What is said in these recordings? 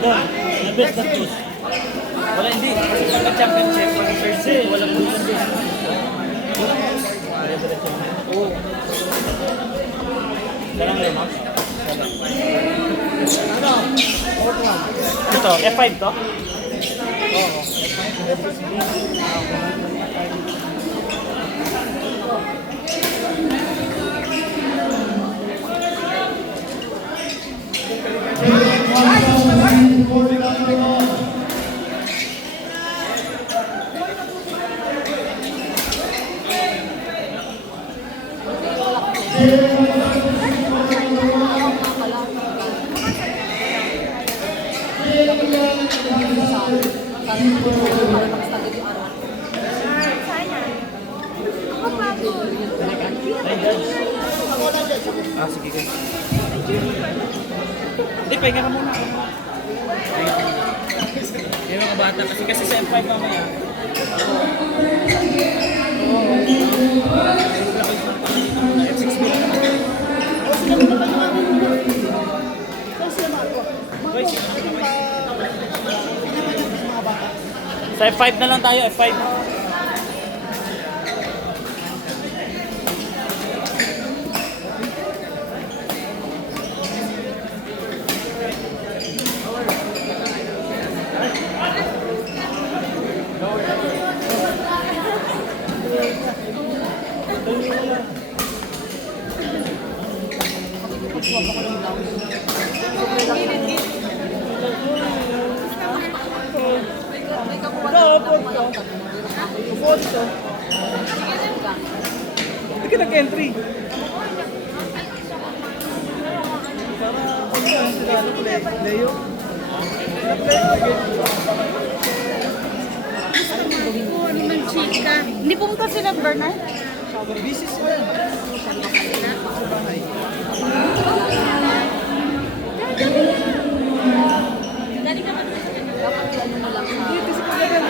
Doon, the best na choose. Wala hindi. Kasi pag nag-championship, pag third walang bulan din. Oo. Sarang lima? Ano? Ito, F5 to? Oo. Ah, sige guys. Hindi, pahinga ka muna. Yung mga bata kasi sa M5 mamaya. Sa F5 na lang tayo, F5. Hindi ka nag-entry. Leo? Ano man chika? Hindi pumunta sila Bernard? Busy sila. Sa bahay. Dali ka ba? Dapat ano mo lang sa... Hindi, kasi pag-event.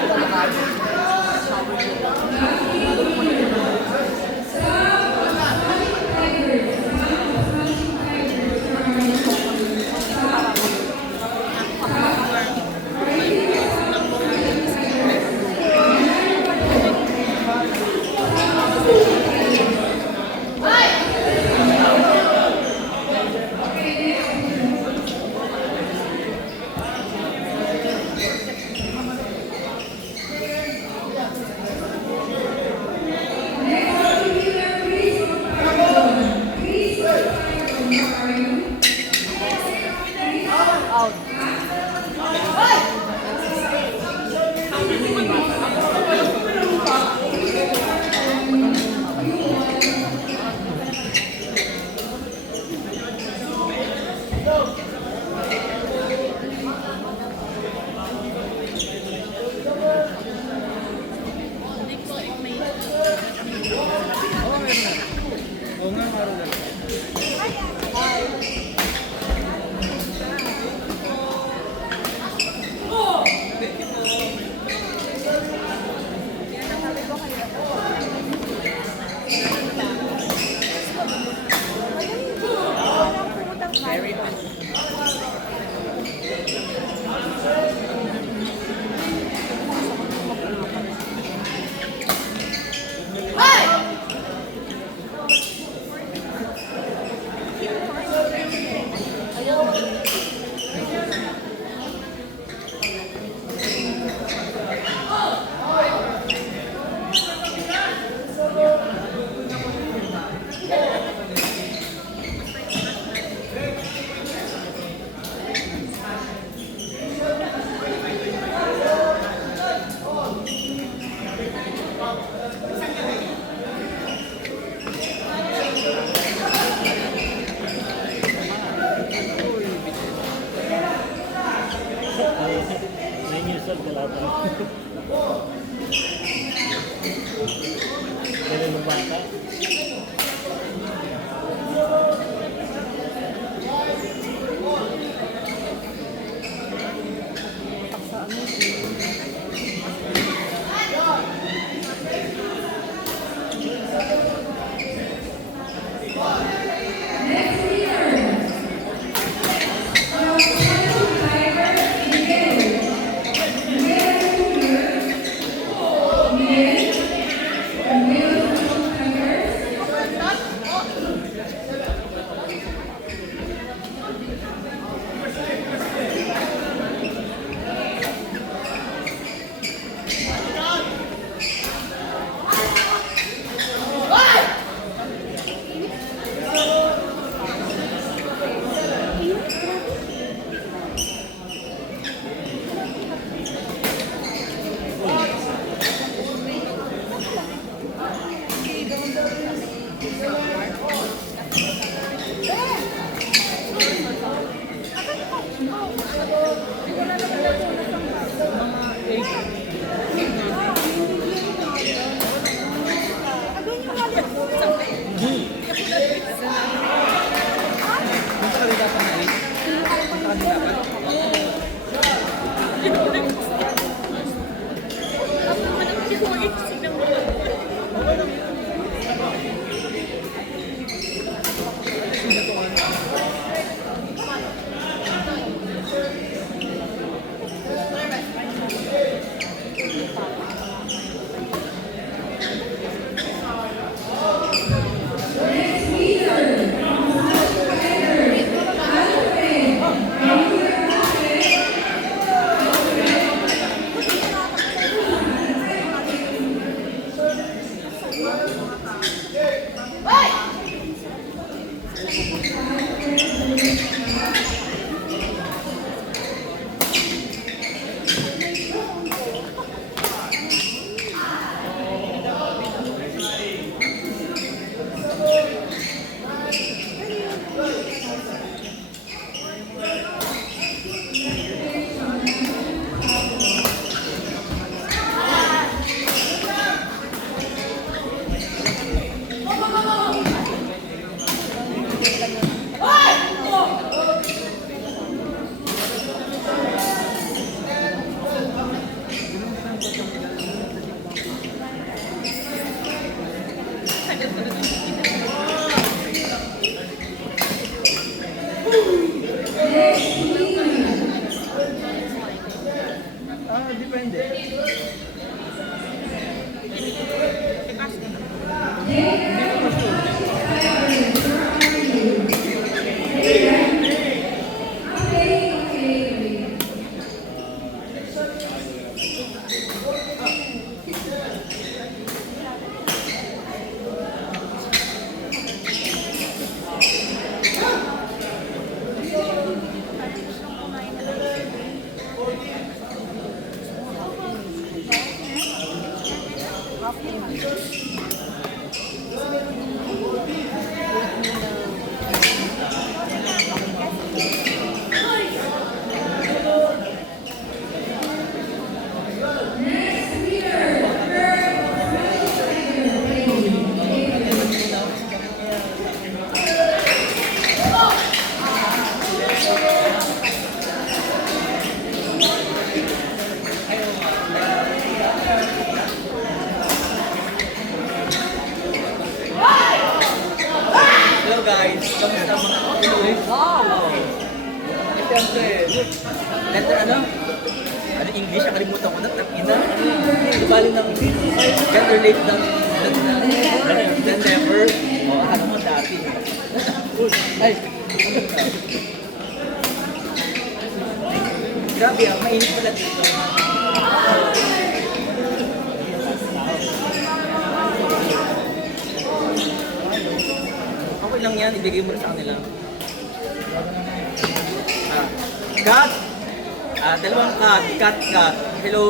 Siyempre. Letter ano? Ano English? Nakalimutan ko na. Ina. Hindi bali ng better late than never. O, ano mo dati. Ay. Grabe ah, mainit pala dito. Okay lang yan, ibigay mo na sa kanila. Cut! Dalawang cut. Hello.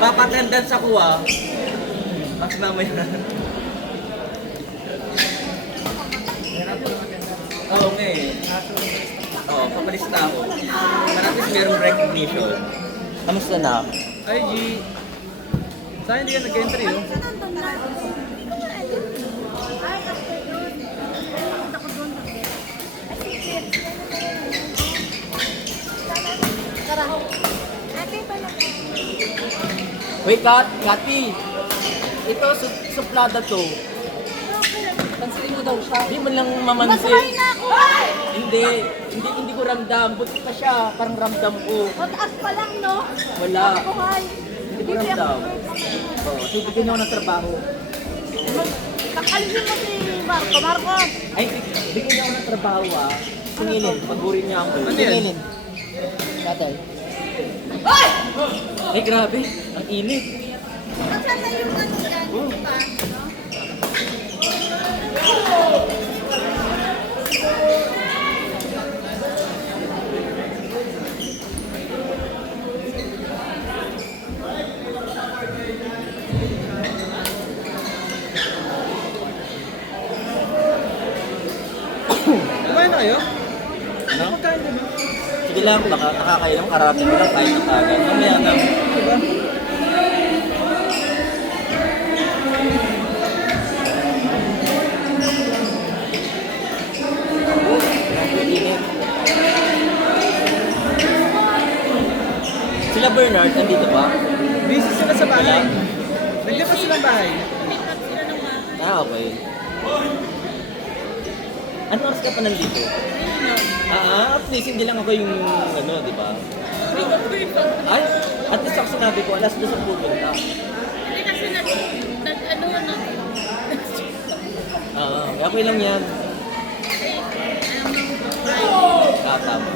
Papatendance ako ah. Mas mamaya. Oo nga eh. Oo, papalista ako. Para at least merong recognition. Kamusta na? Ay, G. Saan hindi ka nag-entry, oh? Wait, Kati! Ito, suplada to. Pansinin mo daw siya. Hindi mo lang mamansin. Masakay na ako! Hindi ko ramdam. Buti pa siya, parang ramdam ko. Mataas pa lang, no? Wala. Buhay. Hindi ko ramdam. Oo, so bigyan niyo ako ng trabaho. Kakalisin mo si Marco. Marco! Ay, bigyan niyo ako ng trabaho ah. Singilin, pagburin niya ako. Ano yan? Singilin. Tatay. Ay, grabe. Ang init. Nasaan na yung ano dyan? Pa, no? Kumain na kayo? Ano? Magkain ka ba? Sige lang, baka nakakailang karating ko lang kahit na kagad. Mamaya na. Diba? Init. Sila Bernard, nandito ba? Busy sila sa bahay. Naglipat silang bahay. Okay. Ano oras ka pa nandito? Please, hindi lang ako yung ano, di ba? Ay, at least ako sinabi ko, alas 2 ang pupunta. Hindi kasi nag-ano na. Okay lang yan. Tama.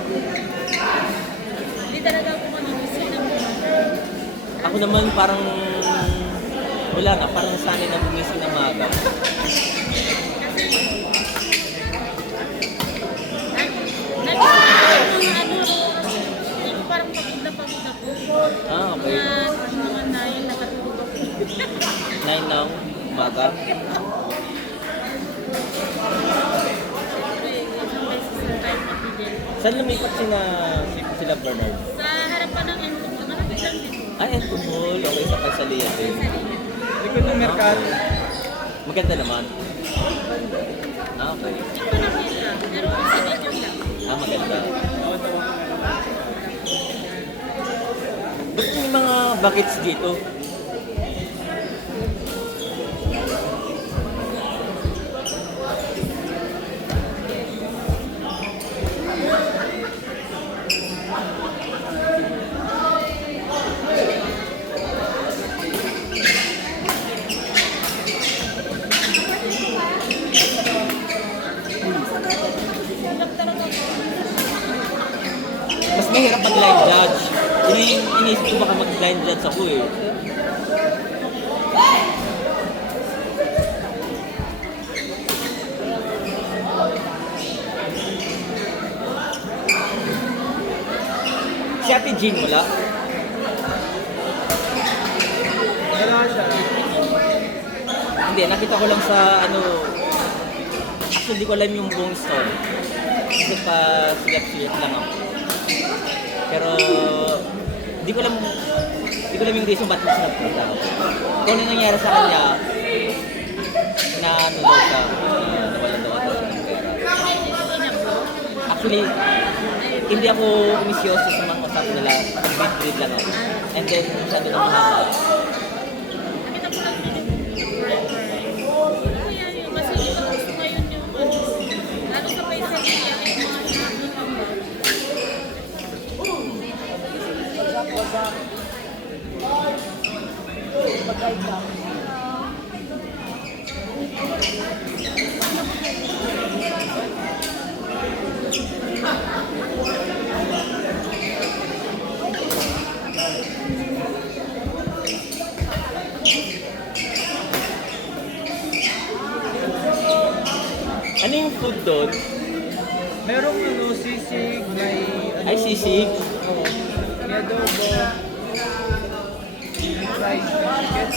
Hindi talaga ako mag-isip ng Ako naman parang, wala na, parang sanay na bumising na maaga. parang pagod na pagod ako. Okay. Mga 9 nakatulog ako. 9 ng umaga. Saan lumipat sila Bernard? Sa harapan ng Enco, malapit lang din. Ay, Entumol. Okay, sa Kasalia din. Likod ng merkado. Maganda naman. Okay. Yung pa naman lang, pero sa medyo lang. Maganda. Ba't may mga buckets dito? Mas mahirap mag-blind judge. Yun yung iniisip ko baka mag-blind judge ako eh. Si Ate Jean wala? Wala siya. Hindi, nakita ko lang sa ano. Actually, di ko alam yung buong story. Kasi pa silap-silap lang ako. Pero di ko alam yung reason ba't siya nagpunta. Kung ano nangyari sa kanya, na ano daw siya, nawalan daw ata siya ng pera. Actually, hindi ako umisyoso sa mga usap nila, nag-breed lang ako. And then, masyado na mahaba. Nakita ko lang din yung kaya yun, mas gusto ngayon yung lalo sa paisalia ay mga food doon? Merong ano, sisig, may ano. Ay, sisig. Oo. May adobo. Fried chicken.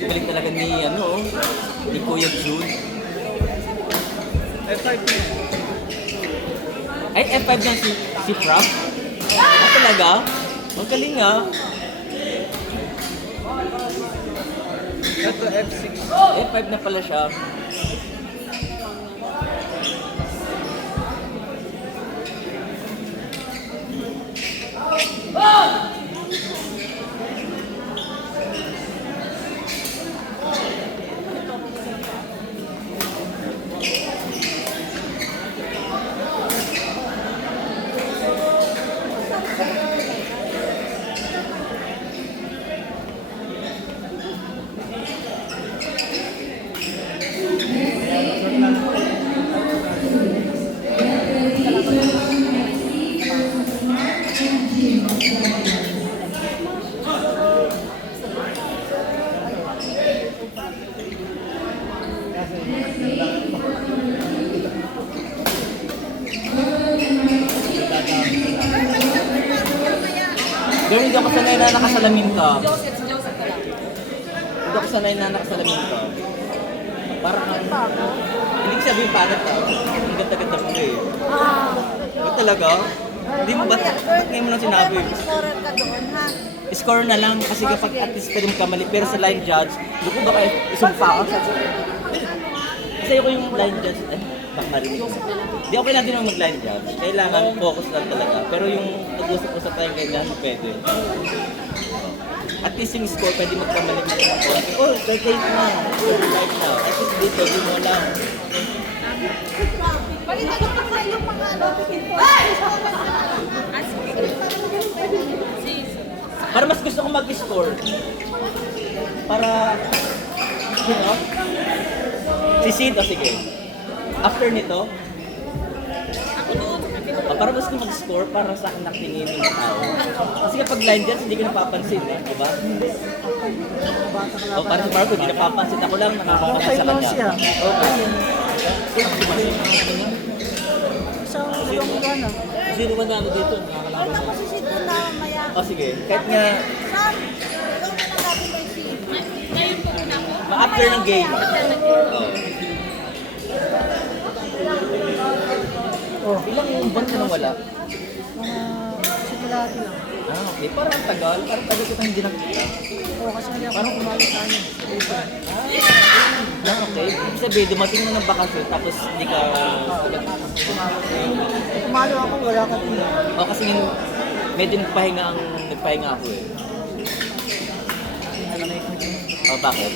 Galing talaga ni, ano, ni Kuya June. F5 po yan. Ay, F5 ng si Frank? Ah, talaga? Ang galing ah. Ito F6. F5 na pala siya. Girl, hindi ako sanay na nakasalamin ka. Hindi ako sanay na nakasalamin ka. Parang hindi ko sabihin pangit ka. Ang ganda-ganda mo eh. Ba't talaga? Hindi mo ba't ngayon mo lang sinabi? Mag-scorer ka doon, ha? Score na lang kasi kapag at least pwede mo kamali. Pero sa line judge, hindi ko baka isumpa ka. Kasi ako yung line judge, baka marinig. Hindi okay lang din ako mag-line judge. Kailangan focus lang talaga. Pero yung nag-usap-usap tayong ganyan, pwede. At least yung score, pwede magkamali na rin ako. Oh, 38 na. 35 na. At least dito, di mo lang. Palitan ko pa yung mga ano. Para mas gusto ko mag-score. Para... Sino? Si Sid, o sige. After nito, para mas ko mag-score para sa akin natingin yung tao. Kasi kapag line dyan, hindi ko napapansin eh, di ba? O para sa Marco, hindi napapansin. Ako lang nakakapansin sa kanya. Okay. Sino ba na dito? Wala ko si Sid doon na maya. O sige, kahit nga Sam, ikaw na lang natin kay Sid. after ng game. Oh. Ilang buwan ka nang wala? Sigurado lang. Ah, okay. Parang ang tagal. Parang tagal ko hindi nakita. Oo, kasi hindi ako kumali sa ano. Ah, okay. Ibig sabihin, dumating mo ng bakasyon tapos hindi ka... Kumalo ako, wala ka din. O kasi medyo nagpahinga ako eh. O bakit?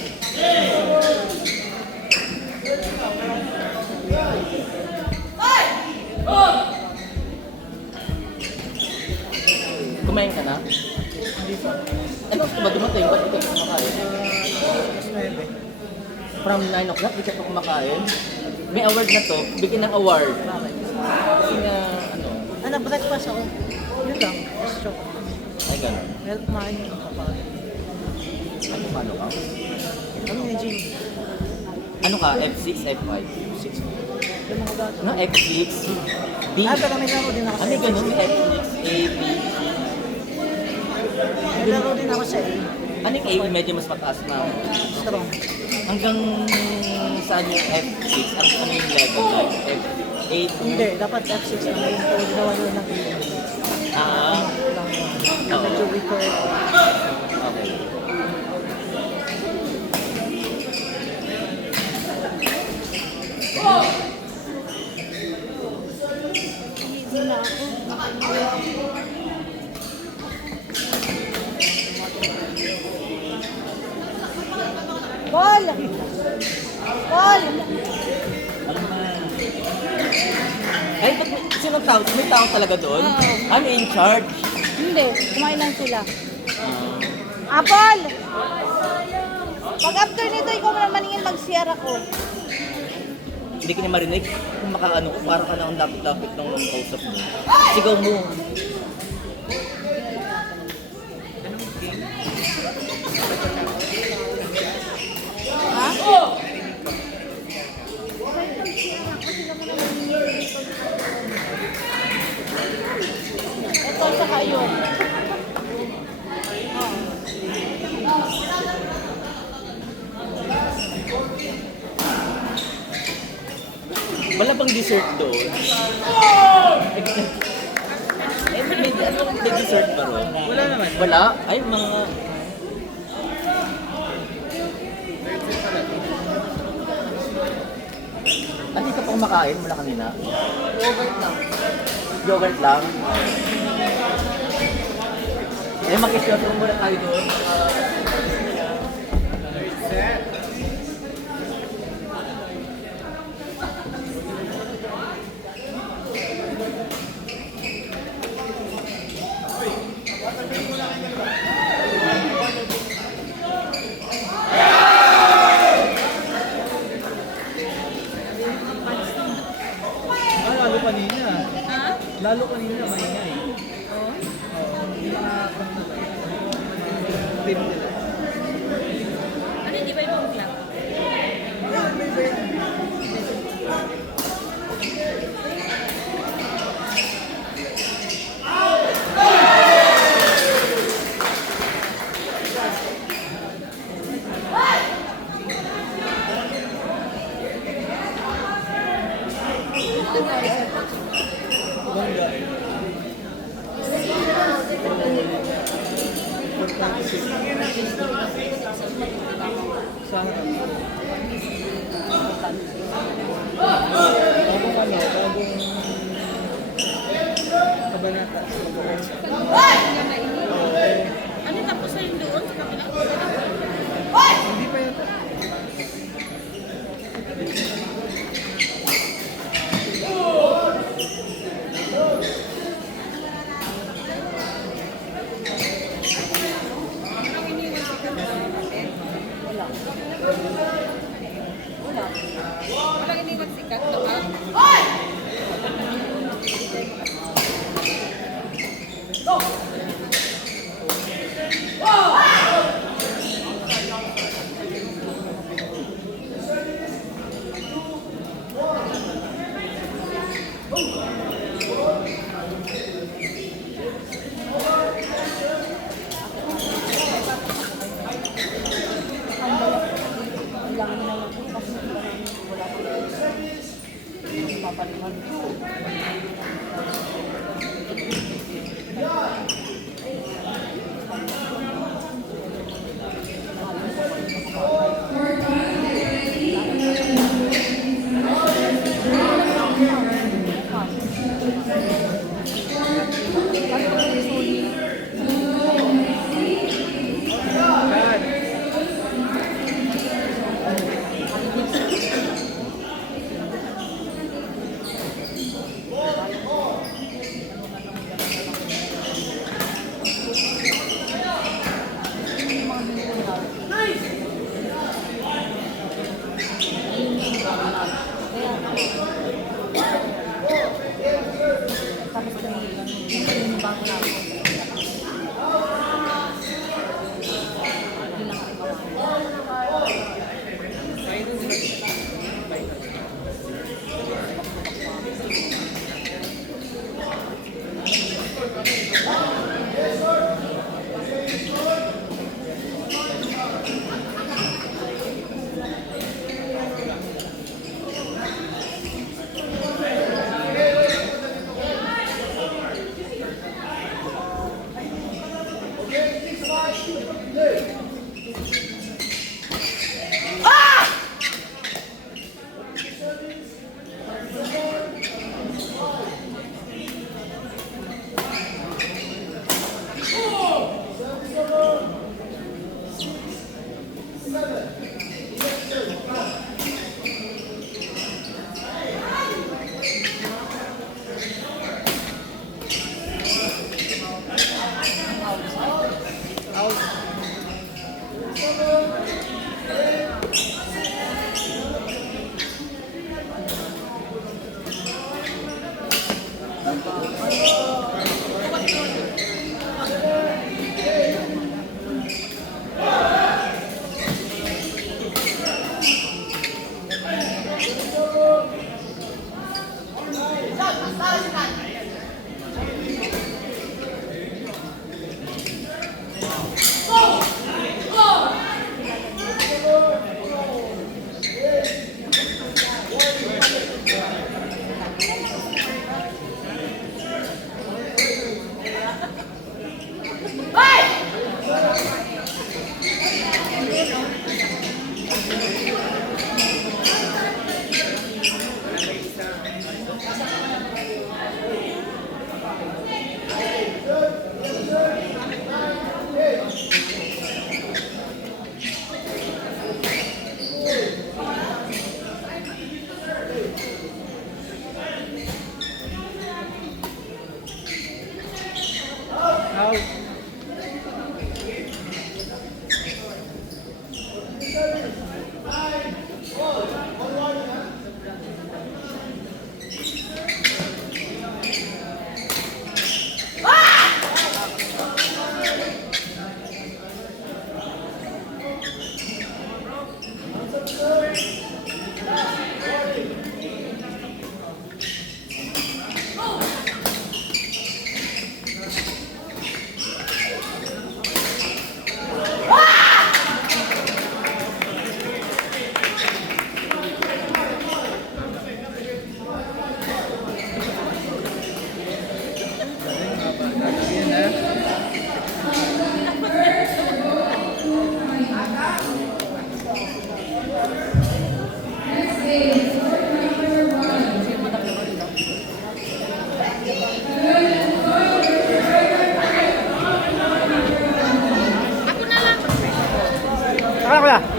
Kumain ka na? Hindi pa. Ano gusto ba dumating? Ba't di ka pa kumakain? Mas 9. From 9 o'clock, di ka pa kumakain? May award na to. Bigyan ng award. Kasi nga, ano? Ano, breakfast ako. Yun lang, just joke. Ay, gano'n. Well, kumain yung kapag. Ano, mano ka? Ano yung gym? Ano ka? F6, F5? 6. Yung mga gato. Ano? X6? B? Pero may laro din ako sa Ano gano'n? May F6, A, B? May laro din ako sa A. Ano yung A? Medyo mas mataas na. Strong. Hanggang saan yung F6? Ano yung level? Like F8? Hindi, dapat F6 na ngayon ko. Ginawa nyo ng A. Ah, Medyo weaker. okay. Easy na ako. Ball! Ball! Ay, ba't sino tao? May tao talaga doon? Ano in charge? Hindi, kumain lang sila. Ah, Apple! Pag after nito, ikaw na maningin mag-share ako. hindi ka niya marinig. Kung makaano ko, parang ka na ang lapit-lapit ng kausap mo. Sigaw mo. Wala bang dessert doon? May dessert ba ron? Wala naman. Wala? Ay, mga... Hindi ka pa kumakain mula kanina? Yogurt lang. Yogurt lang? Eh, makisyoto muna tayo doon. Lalo kanina. Ha? Lalo kanina, maingay. Oo. Tip nila. Ano, hindi ba ibang club? Bangga. Sa harap. Bagong ano, bagong kabanata. Ano, tapos na yung doon sa kapila? Hindi pa yata. Walang iniwan sikat na ba? Saka na kuya.